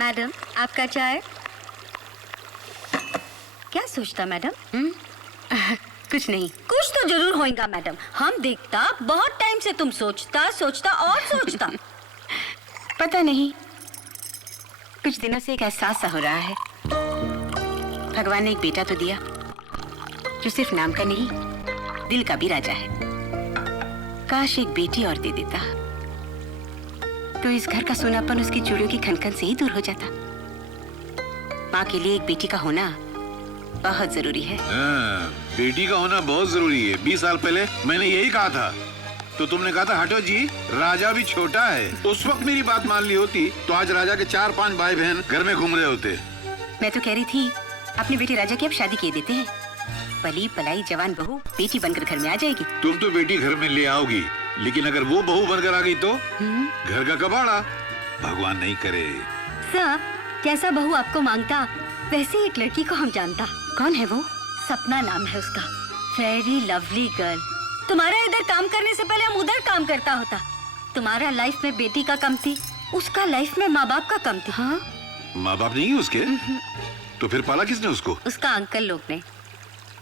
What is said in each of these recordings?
Madam, आपका चाय। क्या सोचता मैडम? कुछ नहीं। कुछ तो जरूर होएगा मैडम। हम देखता बहुत टाइम से तुम सोचता सोचता और सोचता। पता नहीं, कुछ दिनों से एक एहसास सा हो रहा है। भगवान ने एक बेटा तो दिया जो सिर्फ नाम का नहीं, दिल का भी राजा है। काश एक बेटी और दे देता तो इस घर का सोनापन उसकी चूड़ियों की खनखन से ही दूर हो जाता। माँ के लिए एक बेटी का होना बहुत जरूरी है। बेटी का होना बहुत जरूरी है। 20 साल पहले मैंने यही कहा था, तो तुमने कहा था हटो जी, राजा भी छोटा है। उस वक्त मेरी बात मान ली होती तो आज राजा के 4-5 भाई बहन घर में घूम रहे होते। मैं तो कह रही थी अपने बेटे राजा की अब शादी किए देते हैं। पली पलाई जवान बहू बेटी बनकर घर में आ जाएगी। तुम तो बेटी घर में ले आओगी, लेकिन अगर वो बहू बनकर आ गई तो घर का कबाड़ा। भगवान नहीं करे। सर, जैसा बहू आपको मांगता वैसे एक लड़की को हम जानता। कौन है वो? सपना नाम है उसका। Very lovely girl. तुम्हारा इधर काम करने से पहले हम उधर काम करता होता। तुम्हारा लाइफ में बेटी का कम थी, उसका लाइफ में माँ बाप का कम थी। हाँ? माँ बाप नहीं है उसके? तो फिर पाला किसने उसको? उसका अंकल लोग ने,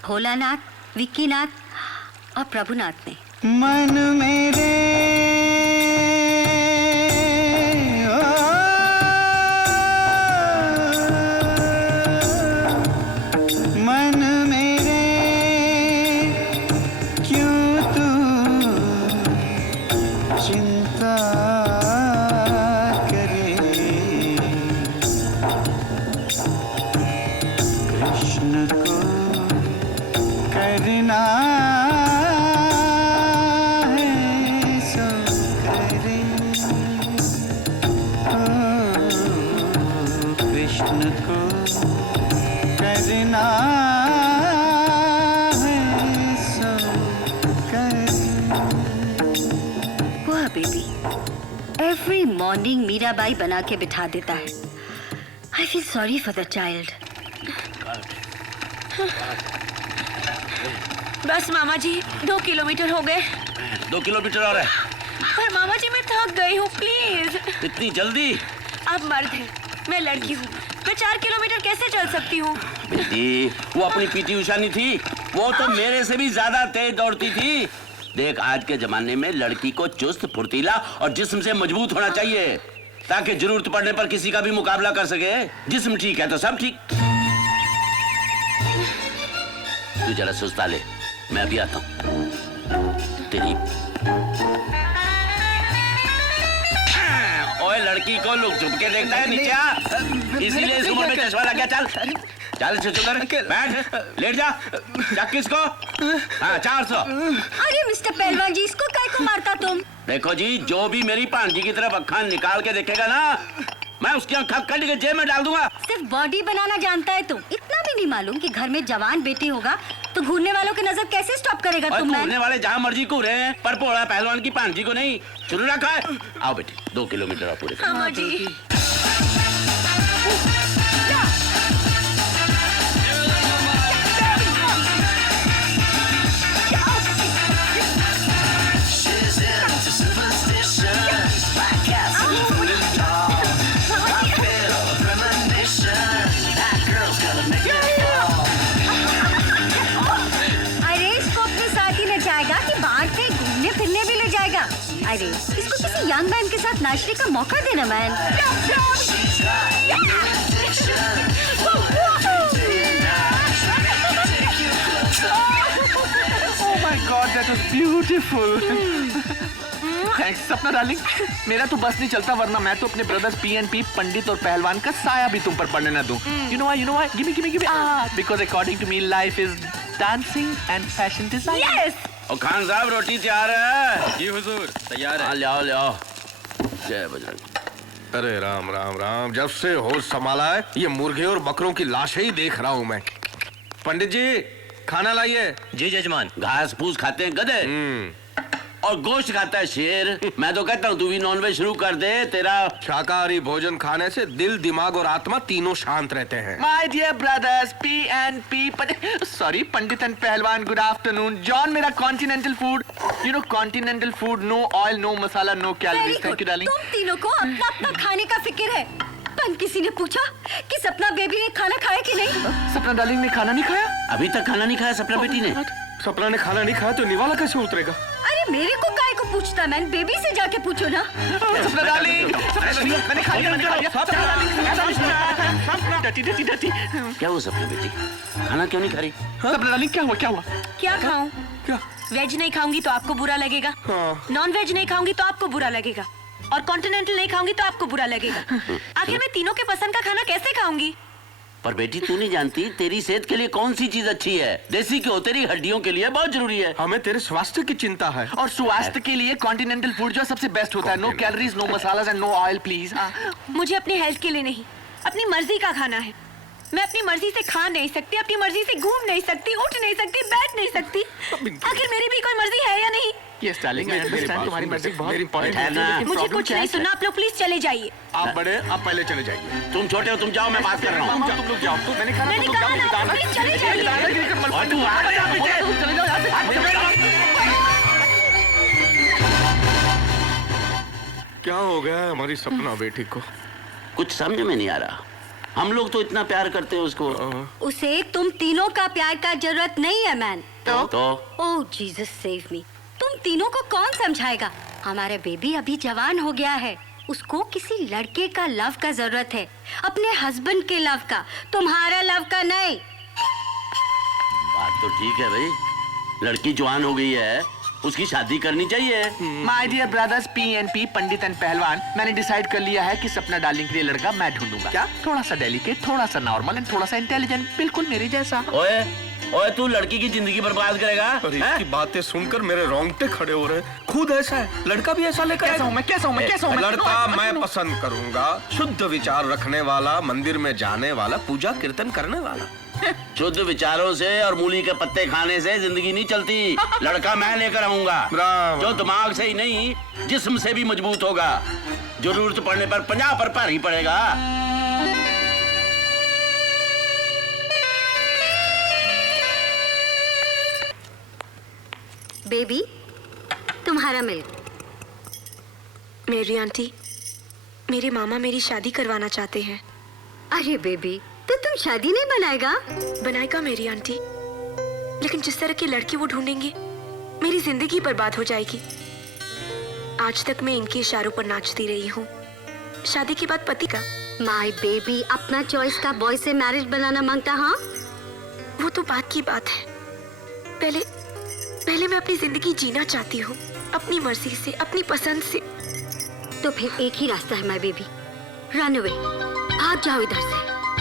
भोलानाथ, विक्कीनाथ और प्रभुनाथ ने। मन मेरे मन मेरे क्यों तू चिंता करे। कृष्ण को करना है सो करे। कृष्ण को करना है सो करे। वह बेबी एवरी मॉर्निंग मीराबाई बना के बिठा देता है। I feel sorry for the child. बस मामा जी, 2 किलोमीटर हो गए। 2 किलोमीटर और है। पर मामा जी मैं थक गई हूँ, प्लीज। इतनी जल्दी? आप मर्द हैं, मैं लड़की हूँ। मैं 4 किलोमीटर कैसे चल सकती हूँ? बेटी, वो अपनी पीटी उषा नहीं थी, वो तो मेरे से भी ज्यादा तेज दौड़ती थी। देख, आज के जमाने में लड़की को चुस्त, फुर्तीला और जिस्म से मजबूत होना चाहिए, ताकि जरूरत पड़ने पर किसी का भी मुकाबला कर सके। जिस्म ठीक है तो सब ठीक। तू जरा सुस्ता ले, मैं अभी आता हूँ। तेरी ओए, लड़की को लोग झुक के देखता है नीचे आ, इसीलिए इस उम्र में चश्मा लग गया। चल चल चुकर बैठ, लेट जा। किसको? हाँ, 400। अरे मिस्टर पहलवान जी, इसको काय को मारता तुम? देखो जी, जो भी मेरी भांजी की तरफ अक्खा निकाल के देखेगा ना, मैं उसकी आँख काट के जेब में डाल दूंगा। सिर्फ बॉडी बनाना जानता है तुम, इतना भी नहीं मालूम कि घर में जवान बेटी होगा तो घूरने वालों की नजर कैसे स्टॉप करेगा तुम? घूरने वाले जहाँ मर्जी घूरे हैं, पर पोड़ा पहलवान की भांजी को नहीं। शुरू रखा है। आओ बेटी, 2 किलोमीटर पूरे। मामा जी, अरे इसको किसी यंग मैन के साथ नाचने का मौका देना man. Oh my God, that was beautiful. Thanks, सपना डार्लिंग। मेरा तो बस नहीं चलता, वरना मैं तो अपने ब्रदर्स PNP पंडित और पहलवान का साया भी तुम पर पड़ने न दूं। You know why? Give me. Because according to me, life is dancing and fashion design. Yes. और खान साहब, रोटी तैयार है? जी हुजूर, तैयार है। ले आओ। जय बजरंग। अरे राम राम राम, जब से होश संभाला है ये मुर्गे और बकरों की लाशें ही देख रहा हूँ मैं। पंडित जी, खाना लाइए। जी जजमान। घास फूस खाते हैं गधे और गोश्त खाता है शेर। मैं तो कहता हूँ तू भी नॉनवेज शुरू कर दे। तेरा शाकाहारी भोजन खाने से दिल, दिमाग और आत्मा तीनों शांत रहते हैं। My dear brothers, PNP, Pandit and पहलवान, good afternoon. John, मेरा continental food. You know continental food, no oil, no masala, no calories. Thank you, darling. तुम तीनों को अपना अपना खाने का फिक्र है। मैन किसी ने पूछा कि सपना बेबी ने खाना खाया कि नहीं? सपना डार्लिंग ने खाना नहीं खाया? अभी तक खाना नहीं खाया सपना बेटी ने। सपना ने खाना नहीं खाया तो निवाला कैसे उतरेगा? अरे मेरे को काय को पूछता मैन, बेबी से जाके पूछो ना। सपना डार्लिंग, मैंने खा लिया, मैंने खा लिया। सपना डार्लिंग, डटी डटी डटी। क्या हुआ सपना बेटी, खाना क्यों नहीं खा रही? सपना डार्लिंग क्या हुआ, क्या हुआ? क्या खाऊं? क्या? वेज नहीं खाऊंगी तो आपको बुरा लगेगा, हाँ। नॉन वेज नहीं खाऊंगी तो आपको बुरा लगेगा, और कॉन्टिनेंटल नहीं खाऊंगी तो आपको बुरा लगेगा। आखिर मैं तीनों के पसंद का खाना कैसे खाऊंगी? पर बेटी तू नहीं जानती तेरी सेहत के लिए कौन सी चीज अच्छी है? देसी घी तेरी हड्डियों के लिए बहुत जरूरी है। हमें तेरे स्वास्थ्य की चिंता है। और स्वास्थ्य के लिए कॉन्टिनेंटल फूड जो सबसे बेस्ट होता है। No calories, no masala and no oil please. मुझे अपनी हेल्थ के लिए नहीं, अपनी मर्जी का खाना है। मैं अपनी मर्जी से खा नहीं सकती, अपनी मर्जी से घूम नहीं सकती, उठ नहीं सकती, बैठ नहीं सकती। आखिर मेरी भी कोई मर्जी है या नहीं? यस डार्लिंग, आई अंडरस्टैंड, तुम्हारी मर्जी बहुत इंपॉर्टेंट है ना। मुझे कुछ नहीं सुनना, आप लोग प्लीज चले जाइए। आप बड़े, आप पहले चले जाइए। तुम छोटे हो, तुम जाओ, मैं बात कर रहा हूँ। तुम लोग जाओ, मैंने कहा मैंने कहा ना, आप प्लीज चले जाइए। और तू आ जा पीछे। चले जाओ यहाँ से। क्या हो गया है हमारी सपना बेटी को? कुछ समझ में नहीं आ रहा। हम लोग तो इतना प्यार करते हैं उसको। उसे तुम तीनों का प्यार का जरूरत नहीं है मैन। तो ओह जीसस सेव मी, तुम तीनों को कौन समझाएगा? हमारा बेबी अभी जवान हो गया है, उसको किसी लड़के का लव का जरूरत है, अपने हस्बैंड के लव का, तुम्हारा लव का नहीं। बात तो ठीक है भाई, लड़की जवान हो गई है, उसकी शादी करनी चाहिए। My dear brothers PNP, Pandit and Pahalwan, मैंने डिसाइड कर लिया है कि सपना डार्लिंग के लिए लड़का मैं ढूंढूंगा। क्या? थोड़ा सा डेलिकेट, थोड़ा सा नॉर्मल एंड थोड़ा सा इंटेलिजेंट, बिल्कुल मेरे जैसा। ओए ओए, तू लड़की की जिंदगी बर्बाद करेगा? अरे हैं? इसकी बातें सुनकर मेरे रोंगटे खड़े हो रहे हैं। खुद ऐसा है, लड़का भी ऐसा लेकर कैसा हूँ मैं, कैसा हूँ मैं, कैसा हूँ मैं? लड़का मैं पसंद करूंगा, शुद्ध विचार रखने वाला, मंदिर में जाने वाला, पूजा कीर्तन करने वाला। शुद्ध विचारों से और मूली के पत्ते खाने से जिंदगी नहीं चलती। लड़का मैं लेकर आऊंगा, ब्रावो। जो दिमाग से ही नहीं जिस्म से भी मजबूत होगा। जरूरत पड़ने पर 50 पर भारी पड़ेगा। बेबी, तुम्हारा मिल्क। मेरी आंटी, मेरे मामा मेरी शादी करवाना चाहते हैं। अरे बेबी, तो तुम शादी नहीं बनाएगा? बनाएगा मेरी आंटी, लेकिन जिस तरह की लड़की वो ढूंढेंगे मेरी जिंदगी बर्बाद हो जाएगी। आज तक मैं इनके इशारों पर नाचती रही हूँ, शादी के बाद पति का। माय बेबी अपना चॉइस का बॉय से मैरिज बनाना मांगता। हाँ, वो तो बात की बात है, पहले मैं अपनी जिंदगी जीना चाहती हूँ, अपनी मर्जी से, अपनी पसंद से। तो फिर एक ही रास्ता है माय बेबी, रन अवे, भाग जाओ इधर से।